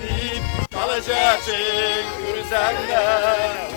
deyip kalacak güzeller.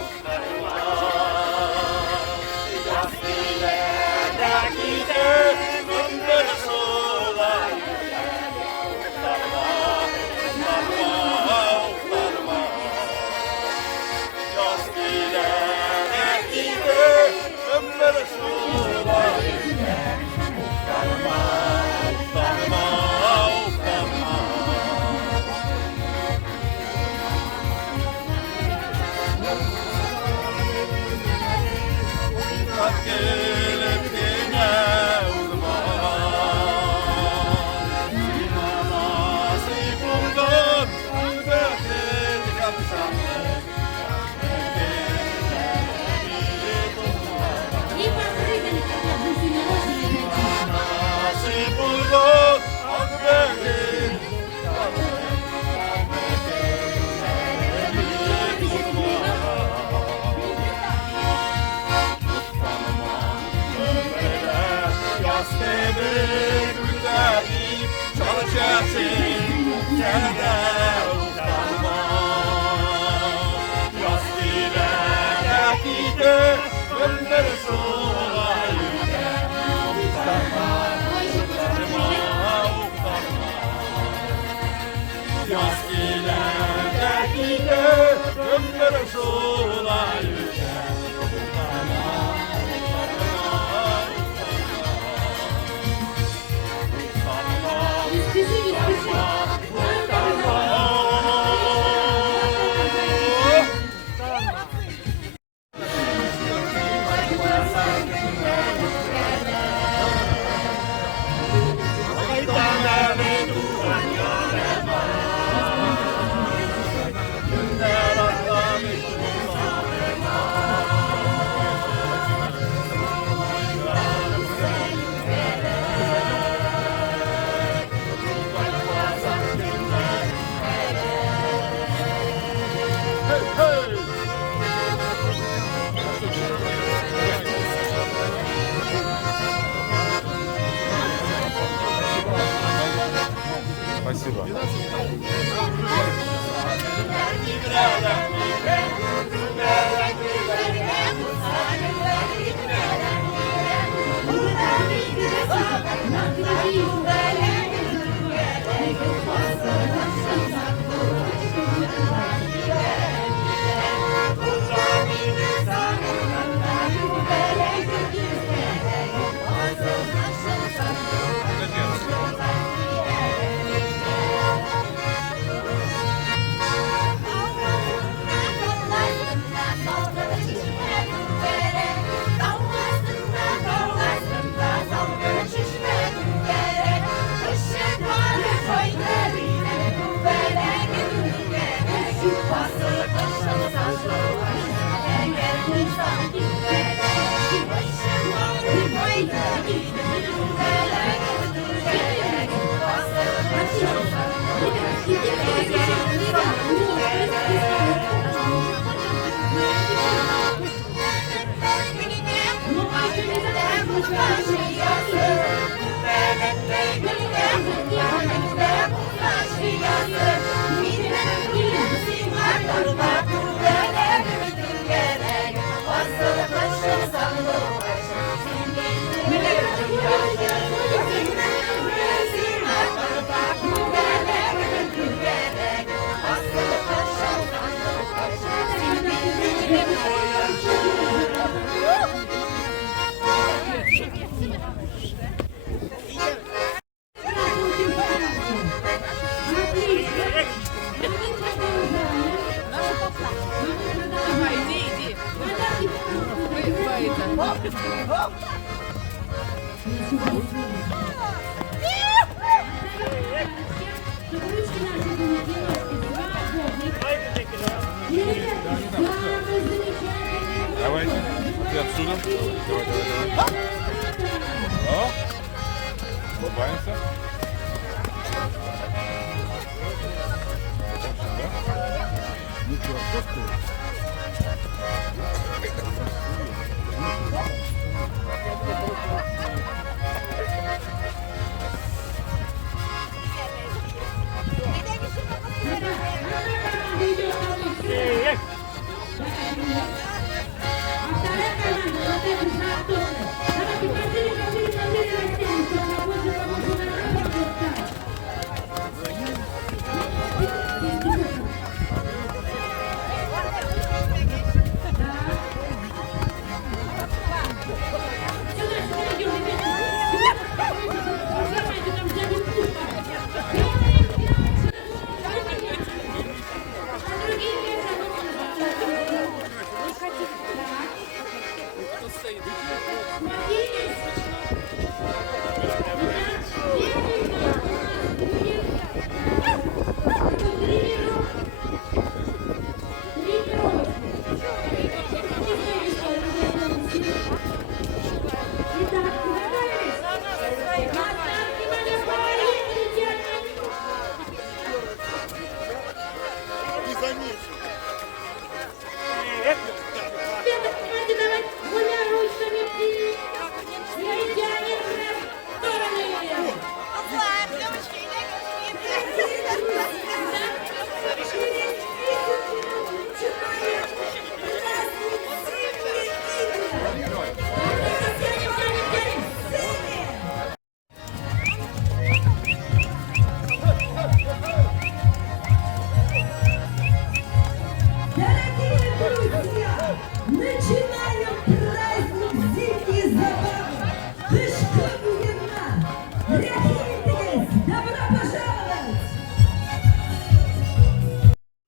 Спасибо. Давайте. Ты отсюда. Давай. О! Улыбаемся.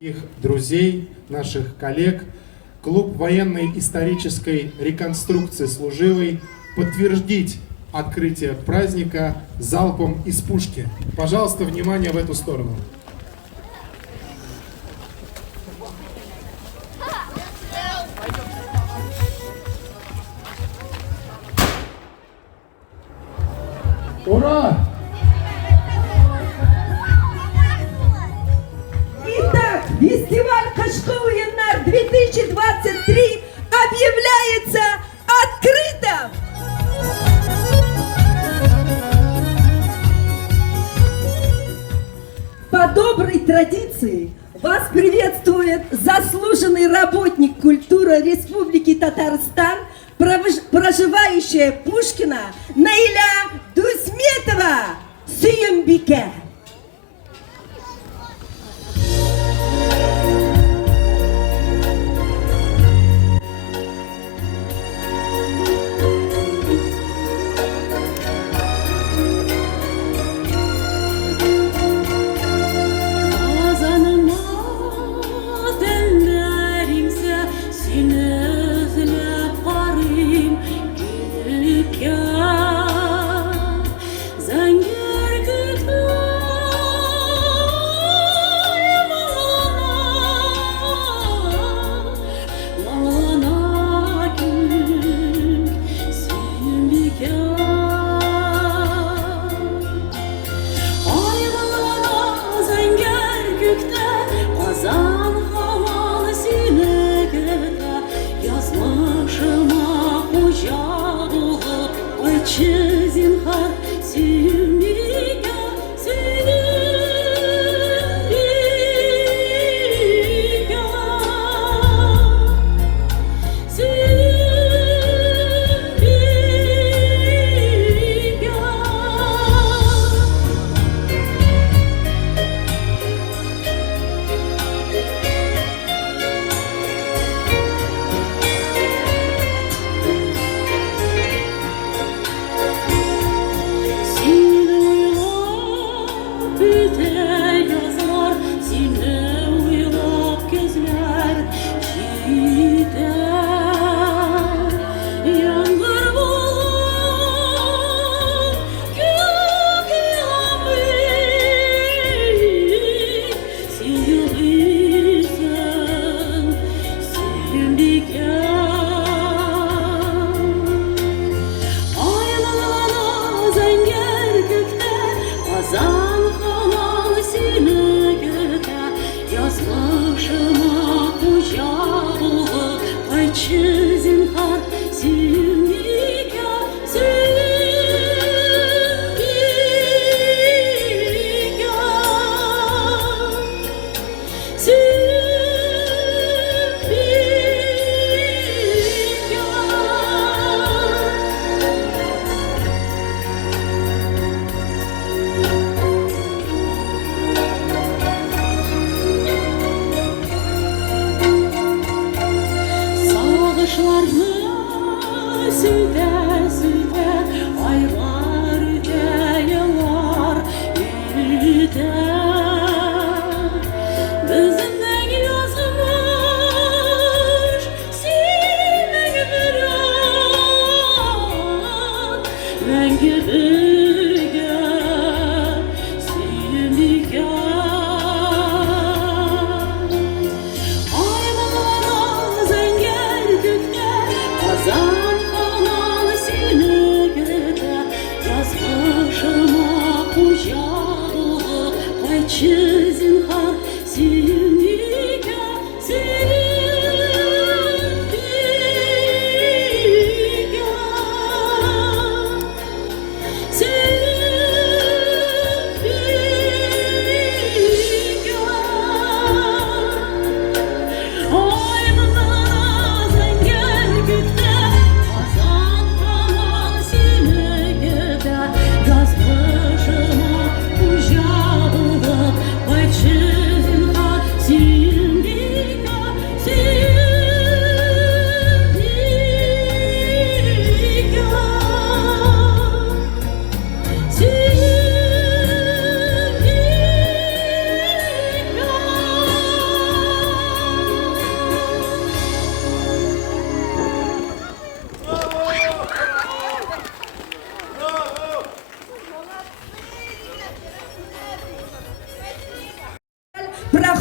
Их друзей, наших коллег, клуб военной исторической реконструкции служивой подтвердить открытие праздника залпом из пушки. Пожалуйста, внимание в эту сторону. Ура! Итак, фестиваль Кашковый январь 2023 объявляется открытым! По доброй традиции вас приветствует заслуженный работник культуры Республики Татарстан, проживающая Пушкина Наиля Дусметова Сүйембике. Zangır gıda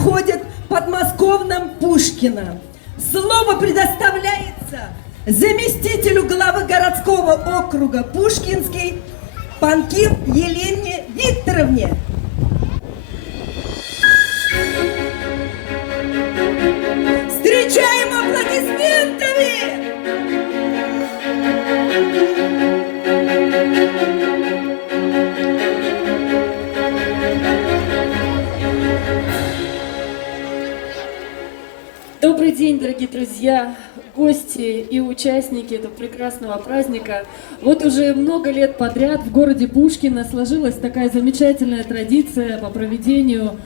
проходит в подмосковном Пушкино. Слово предоставляется заместителю главы городского округа Пушкинский Панкив Елене Викторовне. Встречаем аплодисментами! Добрый день, дорогие друзья, гости и участники этого прекрасного праздника. Вот уже много лет подряд в городе Пушкино сложилась такая замечательная традиция по проведению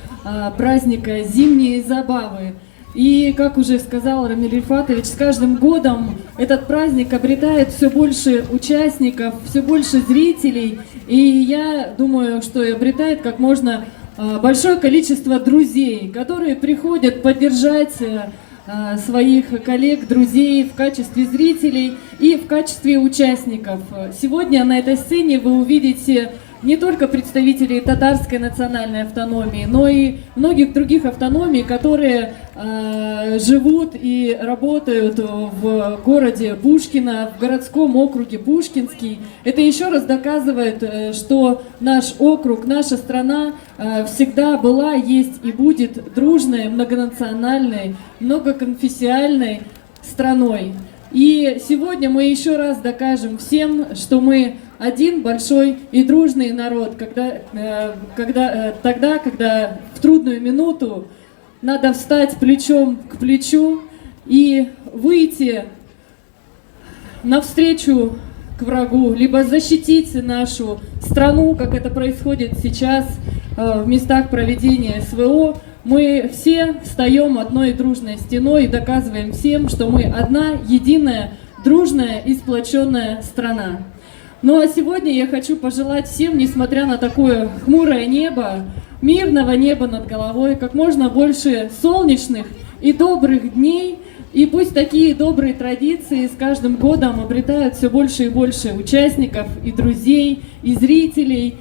праздника «Зимние забавы». И, как уже сказал Рамиль Рифатович, с каждым годом этот праздник обретает все больше участников, все больше зрителей. И я думаю, что и обретает как можно большое количество друзей, которые приходят поддержать своих коллег, друзей в качестве зрителей и в качестве участников. Сегодня на этой сцене вы увидите не только представителей татарской национальной автономии, но и многих других автономий, которые живут и работают в городе Пушкино, в городском округе Пушкинский. Это еще раз доказывает, что наш округ, наша страна всегда была, есть и будет дружной, многонациональной, многоконфессиональной страной. И сегодня мы еще раз докажем всем, что мы один большой и дружный народ, когда в трудную минуту надо встать плечом к плечу и выйти навстречу к врагу, либо защитить нашу страну, как это происходит сейчас в местах проведения СВО. Мы все встаем одной дружной стеной и доказываем всем, что мы одна, единая, дружная и сплоченная страна. Ну а сегодня я хочу пожелать всем, несмотря на такое хмурое небо, мирного неба над головой, как можно больше солнечных и добрых дней. И пусть такие добрые традиции с каждым годом обретают все больше и больше участников, и друзей, и зрителей,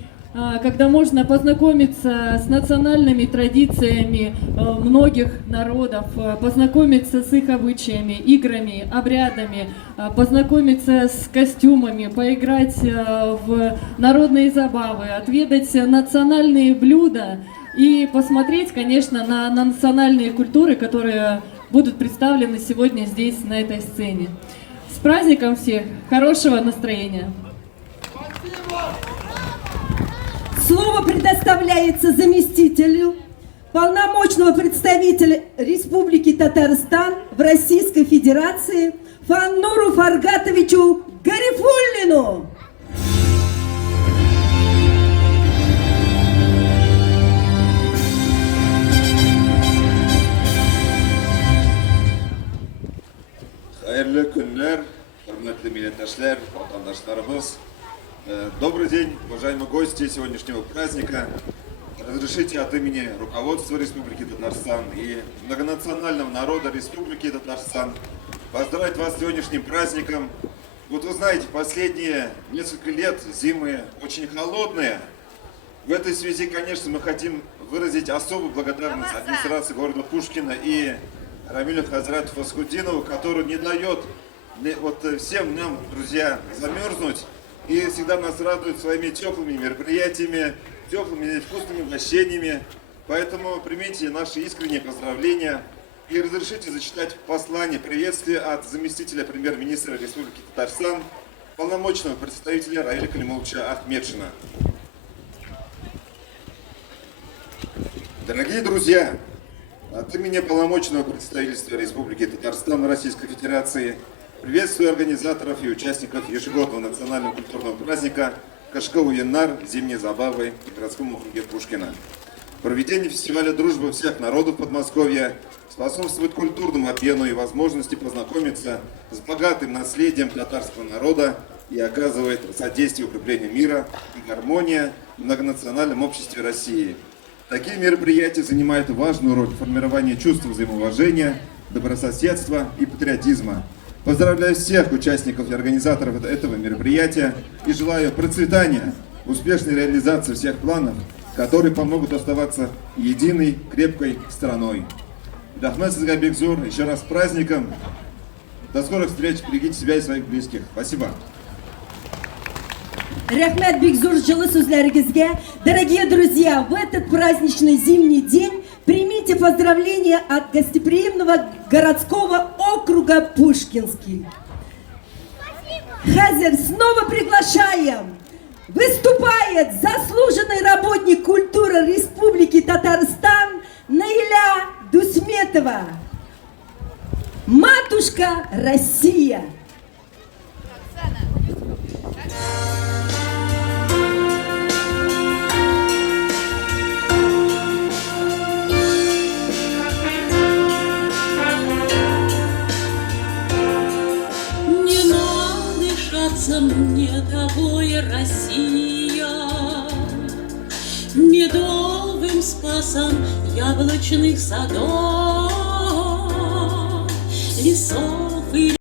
когда можно познакомиться с национальными традициями многих народов, познакомиться с их обычаями, играми, обрядами, познакомиться с костюмами, поиграть в народные забавы, отведать национальные блюда и посмотреть, конечно, на национальные культуры, которые будут представлены сегодня здесь, на этой сцене. С праздником всех! Хорошего настроения! Слово предоставляется заместителю полномочного представителя Республики Татарстан в Российской Федерации Фаннуру Фаргатовичу Гарифуллину. Хайрлы күннәр, хөрмәтле милләттәшләр, ватандашларыбыз. Добрый день, уважаемые гости сегодняшнего праздника. Разрешите от имени руководства Республики Татарстан и многонационального народа Республики Татарстан поздравить вас с сегодняшним праздником. Вот вы знаете, последние несколько лет зимы очень холодные. В этой связи, конечно, мы хотим выразить особую благодарность администрации города Пушкино и Рамилю Хазрату Фасхуддинову, который не дает всем нам, друзья, замерзнуть. И всегда нас радует своими теплыми мероприятиями, теплыми вкусными угощениями. Поэтому примите наши искренние поздравления и разрешите зачитать послание приветствия от заместителя премьер-министра Республики Татарстан, полномочного представителя Раиля Калимовича Ахмедшина. Дорогие друзья, от имени полномочного представительства Республики Татарстан Российской Федерации приветствую организаторов и участников ежегодного национального культурного праздника Кашкау-Яннар, зимние забавы в городском округе Пушкино. Проведение фестиваля «Дружба всех народов Подмосковья» способствует культурному обмену и возможности познакомиться с богатым наследием татарского народа и оказывает содействие укреплению мира и гармонии в многонациональном обществе России. Такие мероприятия занимают важную роль в формировании чувства взаимоуважения, добрососедства и патриотизма. Поздравляю всех участников и организаторов этого мероприятия и желаю процветания, успешной реализации всех планов, которые помогут оставаться единой, крепкой страной. Рахмет сизге бек зор, еще раз с праздником. До скорых встреч, берегите себя и своих близких. Спасибо. Рахмет Бигзур жылы сөзләрегезгә. Дорогие друзья, в этот праздничный зимний день примите поздравления от гостеприимного городского округа Пушкинский. Хазер, снова приглашаем. Выступает заслуженный работник культуры Республики Татарстан Наиля Дусметова. Матушка Россия. Не надышаться мне тобой, Россия, медовым спасом яблочных садов, лесов и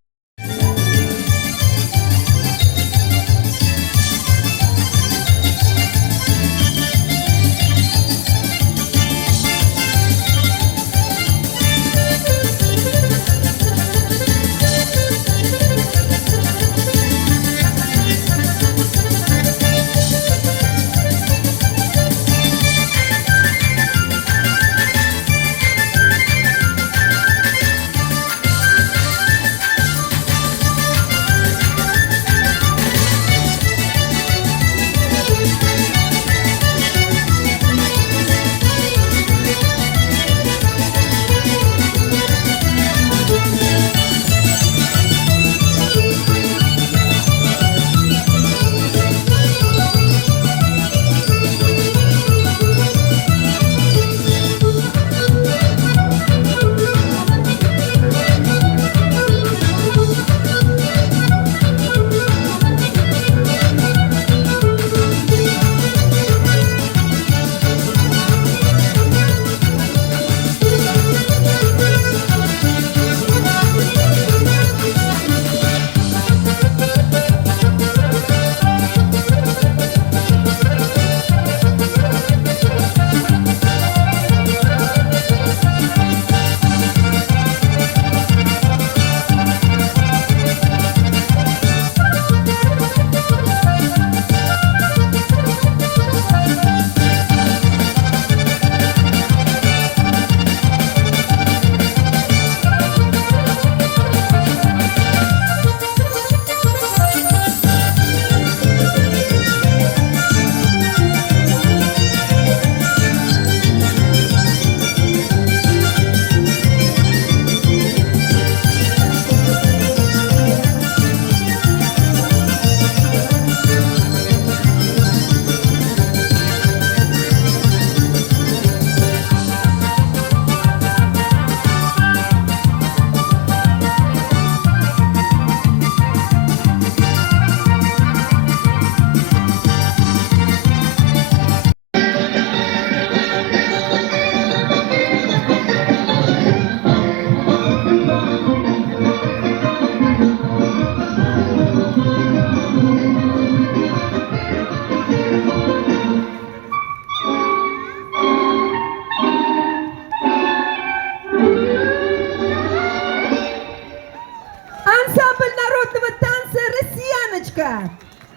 Ансамбль народного танца «Россияночка».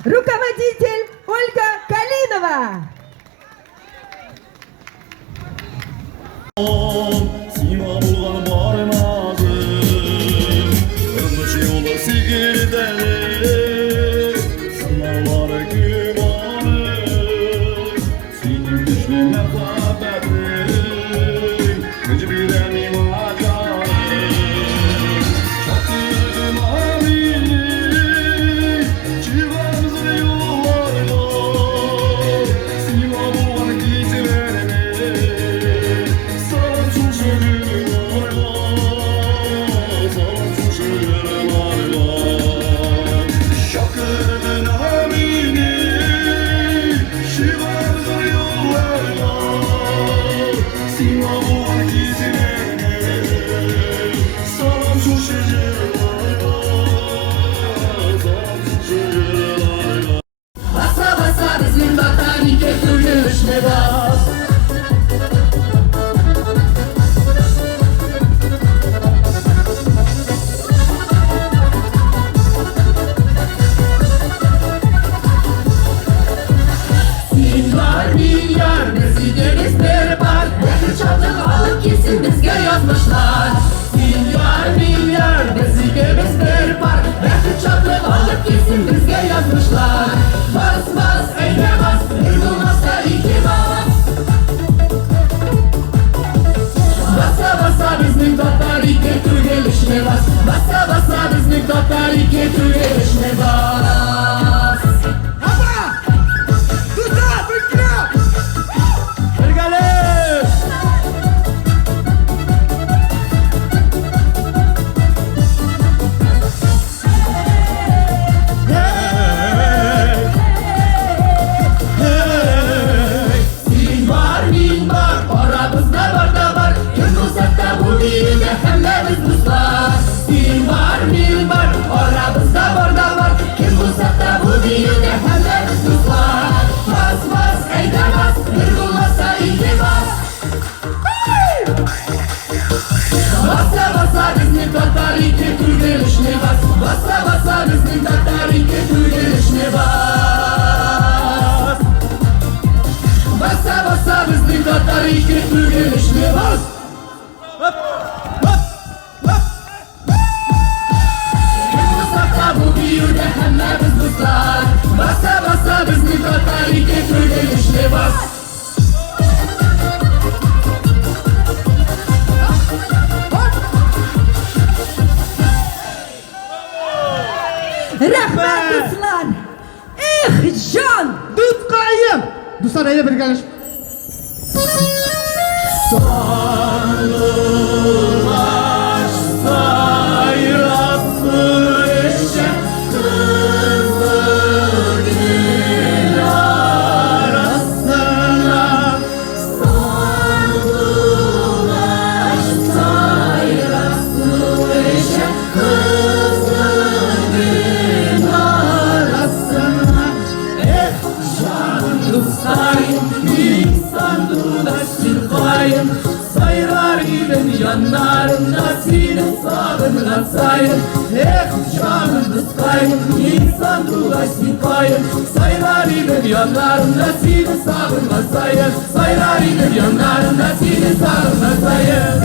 Руководитель Ольга Калинова. Сима булган бармазым, ымчы улы сигирдәлек, сынаулары күманым, синең көчле мәхәббәтең, көч бирә миңа җаным. Шатырыма мине, чыгабыз юлларга, kesin bizge yazmışlar. Milyar bezigimiz bir par. Belki çatlı alıp kesin bizge yazmışlar. Bas eyle bas, durmazsa iki bas. Basa bizning Tatarike Turgelishne bas. Basa bizning Tatarike Turgelishne bas. Basa bizning Tatarike Turgelishne bas. Basa bizning Tatarike Turgelishne bas. Bu büyüde hemmemiz dostlar. Basa bizning Tatarike Turgelishne bas. Rahmat dostlar. Can. Tutkayım. Dostlar eyle bir geliş. Yanlarında seni sağından sayın. Canım dostayım, insan dolaşsın kayın. Sayılarıydım yanlarında seni sağından sayın. Sayılarıydım yanlarında seni sağından sayın.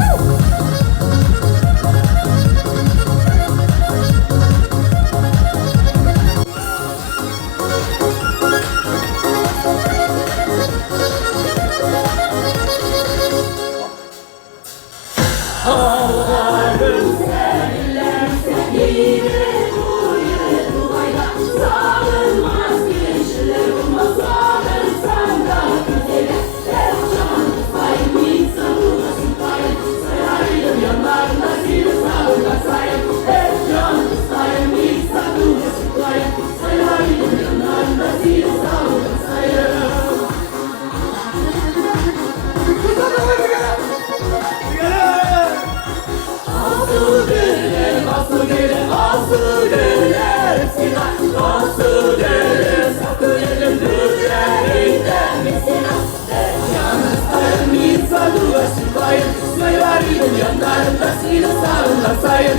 Yanlarında seni sağından sayın.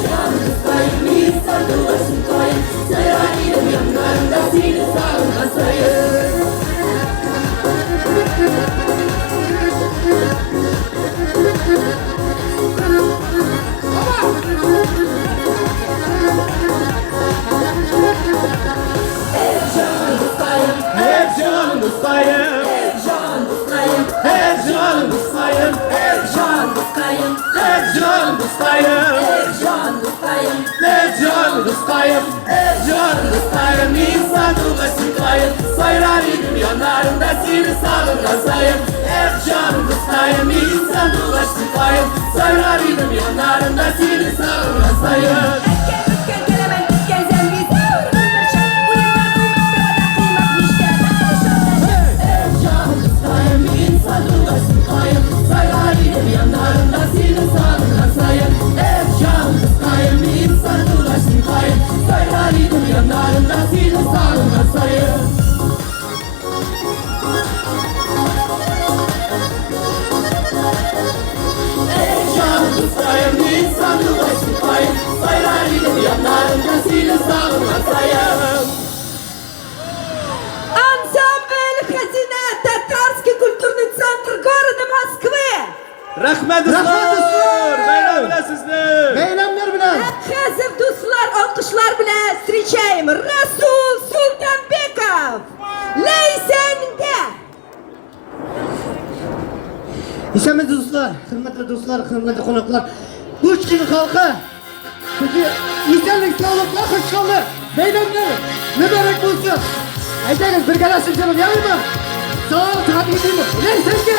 Canım dostayım, insan dolaşsın kayın. Sayılarıydım yanlarında seni sağından sayın. Canım dostayım, canım dostayım, canım dostayım, canım dostayım, canım dostayım, canım dostayım, canım dostayım, canım dostayım, insan dolaşsın kayın. Sayılarıydım yanlarında seni sağından sayın. Canım dostayım, insan dolaşsın kayın. Sayılarıydım yanlarında seni sağından sayın. Yanlarında seni sağından sayın. Canım dostayım, insan dolaşsın kayın. Sayılarıydım yanlarında seni sağından sayın. Canım dostayım, insan dolaşsın kayın. Sayılarıydım yanlarında seni sağından sayın. Ансамбль «Хазина», Татарский культурный центр города Москвы. Rahmat dostlar. Bayram bilan sizni. Bayramlar bilan. Hazır dostlar, alkışlar bilan встречаем Rasul Sultanbekov. Leysende. Ishamiz do'stlar, hurmatli do'stlar, hurmatli qo'noqlar. Pushkin xalqi sizni esenlik, sog'liklar, xushxo'rlik, bayramlar muborak bo'lsin. Aytaylik, birgalashib javob Sağ taklidimi. Leysende.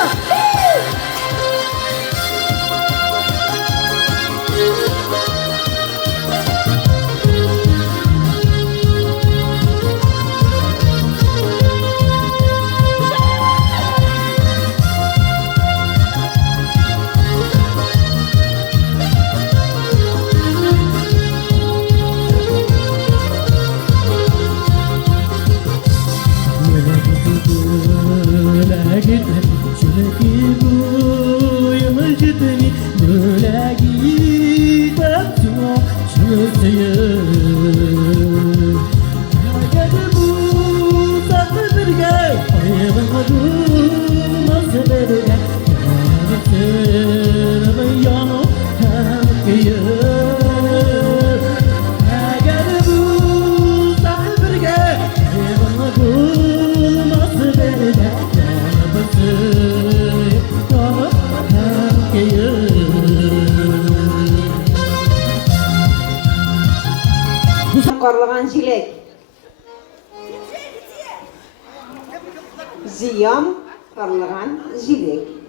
Qarlagan jilek. Ziyam qarlagan jilek.